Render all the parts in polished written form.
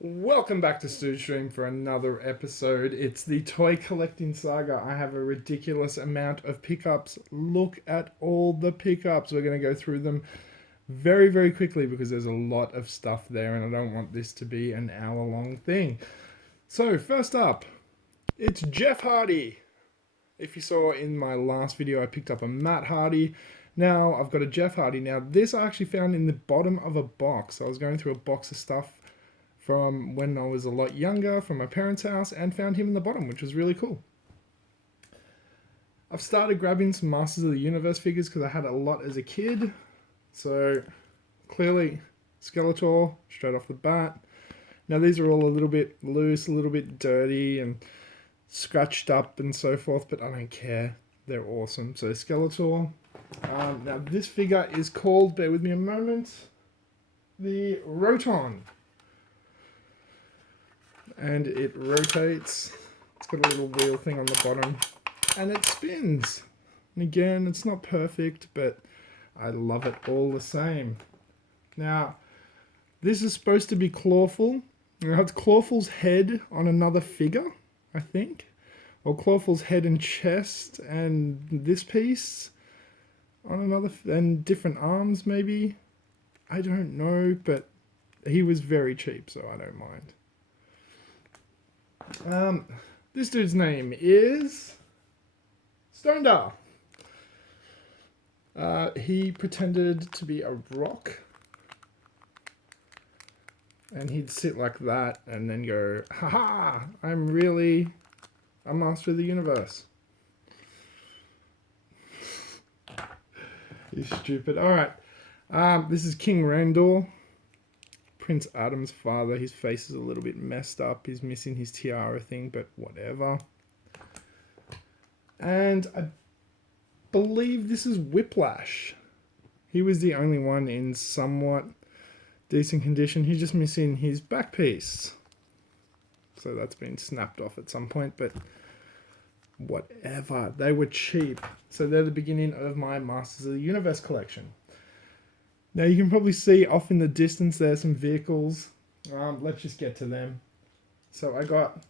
Welcome back to Stu Stream for another episode. It's the Toy Collecting Saga. I have a ridiculous amount of pickups. Look at all the pickups. We're going to go through them very, very quickly because there's a lot of stuff there and I don't want this to be an hour-long thing. So, first up, it's Jeff Hardy. If you saw in my last video, I picked up a Matt Hardy. Now, I've got a Jeff Hardy. Now, this I actually found in the bottom of a box. I was going through a box of stuff from when I was a lot younger from my parents' house and found him in the bottom, which was really cool. I've started grabbing some Masters of the Universe figures because I had a lot as a kid. So clearly Skeletor straight off the bat. Now these are all a little bit loose, a little bit dirty and scratched up and so forth, but I don't care. They're awesome. So Skeletor. Now this figure is called, bear with me a moment, the Roton. And it rotates. It's got a little wheel thing on the bottom and it spins. And again, it's not perfect, but I love it all the same. Now, this is supposed to be Clawful. Now, it's Clawful's head on another figure, I think. Or Clawful's head and chest and this piece on another, and different arms maybe. I don't know, but he was very cheap, so I don't mind. This dude's name is Stondar. He pretended to be a rock. And he'd sit like that and then go, haha, I'm really a master of the universe. He's stupid. Alright. This is King Randor. Prince Adam's father. His face is a little bit messed up. He's missing his tiara thing, but whatever. And I believe this is Whiplash. He was the only one in somewhat decent condition. He's just missing his back piece. So that's been snapped off at some point, but whatever. They were cheap. So they're the beginning of my Masters of the Universe collection. Now you can probably see off in the distance there's some vehicles. Let's just get to them. So I got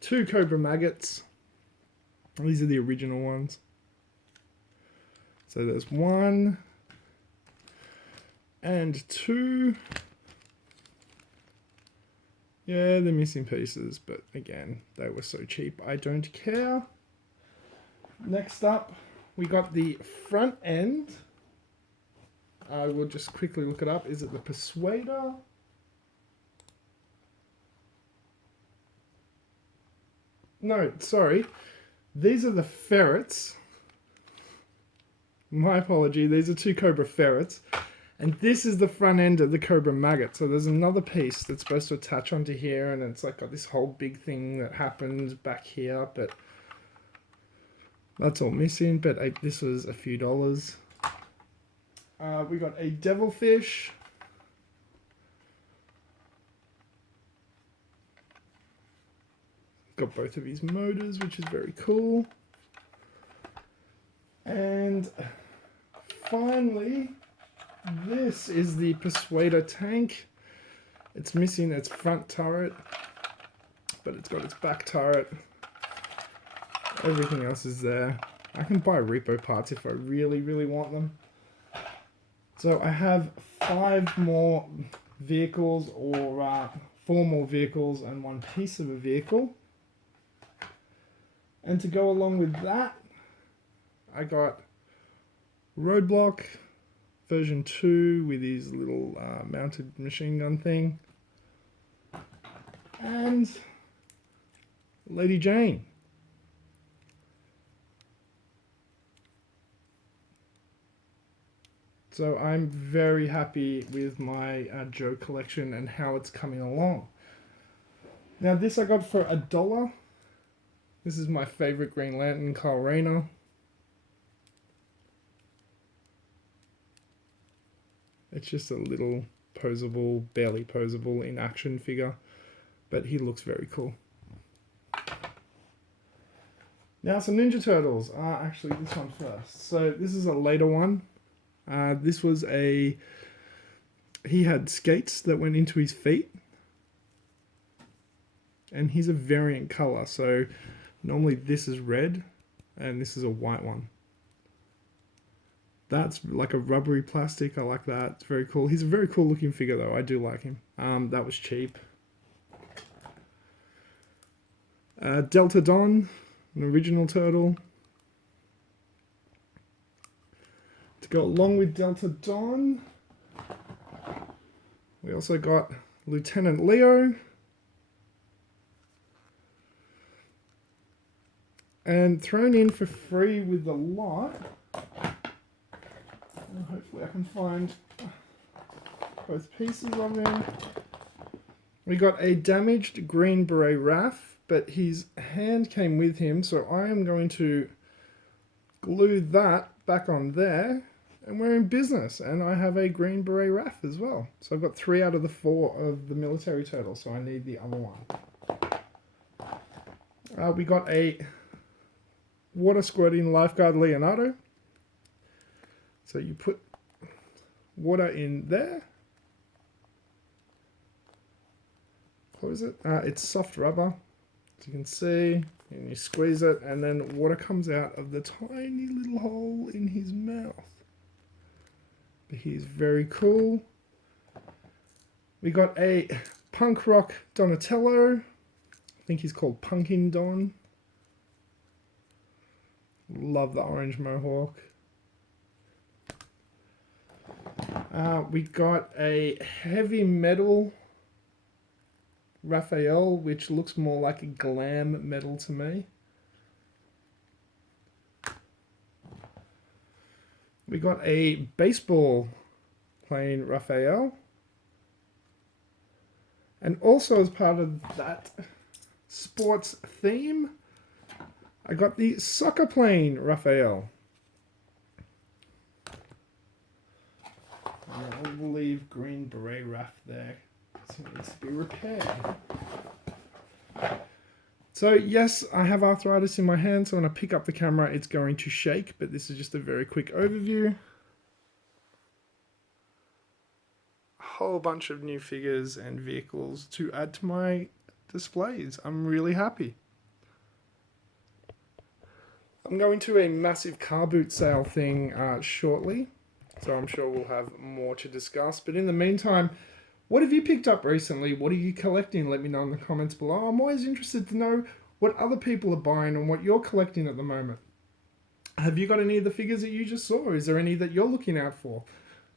2 Cobra Maggots. These are the original ones. So there's 1 and 2. Yeah, they're missing pieces, but again, they were so cheap, I don't care. Next up, we got the front end. I will just quickly look it up. Is it the Persuader? No, sorry. These are the ferrets. My apology. These are 2 Cobra ferrets. And this is the front end of the Cobra Maggot. So there's another piece that's supposed to attach onto here. And it's like got this whole big thing that happened back here. But that's all missing. But this was a few dollars. We got a Devilfish. Got both of his motors, which is very cool. And finally, this is the Persuader tank. It's missing its front turret, but it's got its back turret. Everything else is there. I can buy repo parts if I really, really want them. So I have 5 more vehicles, or 4 more vehicles and 1 piece of a vehicle. And to go along with that, I got Roadblock version 2 with his little mounted machine gun thing. And Lady Jane. So I'm very happy with my Joe collection and how it's coming along. Now this I got for $1. This is my favorite Green Lantern, Kyle Rayner. It's just a little posable, barely posable in action figure, but he looks very cool. Now some Ninja Turtles. Actually this one first. So this is a later one. This was a he had skates that went into his feet. And he's a variant color. So normally this is red and this is a white one. That's like a rubbery plastic. I like that. It's very cool. He's a very cool looking figure though. I do like him. That was cheap. Delta Don, an original turtle. To go along with Delta Don, we also got Lieutenant Leo. And thrown in for free with the lot, and hopefully I can find both pieces of him. We got a damaged Green Beret Raph, but his hand came with him, so I am going to glue that back on there, and we're in business. And I have a Green Beret Raph as well. So I've got 3 out of the 4 of the military turtles, so I need the other one. We got a water squirting lifeguard Leonardo. So you put water in there. Close it. It's soft rubber, as you can see. And you squeeze it, and then water comes out of the tiny little hole in his mouth. But he's very cool. We got a punk rock Donatello. I think he's called Punkin' Don. Love the orange mohawk. We got a heavy metal Raphael, which looks more like a glam metal to me. We got a baseball playing Raphael. And also as part of that sports theme, I got the soccer playing Raphael. I'll leave Green Beret Raph there, because he needs to be repaired. So yes, I have arthritis in my hand, so when I pick up the camera it's going to shake, but this is just a very quick overview. A whole bunch of new figures and vehicles to add to my displays. I'm really happy. I'm going to a massive car boot sale thing shortly, so I'm sure we'll have more to discuss. But in the meantime, what have you picked up recently? What are you collecting? Let me know in the comments below. I'm always interested to know what other people are buying and what you're collecting at the moment. Have you got any of the figures that you just saw? Is there any that you're looking out for?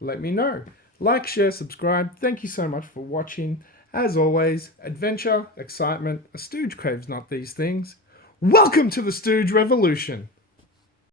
Let me know. Like, share, subscribe. Thank you so much for watching. As always, adventure, excitement, a stooge craves not these things. Welcome to the Stooge Revolution!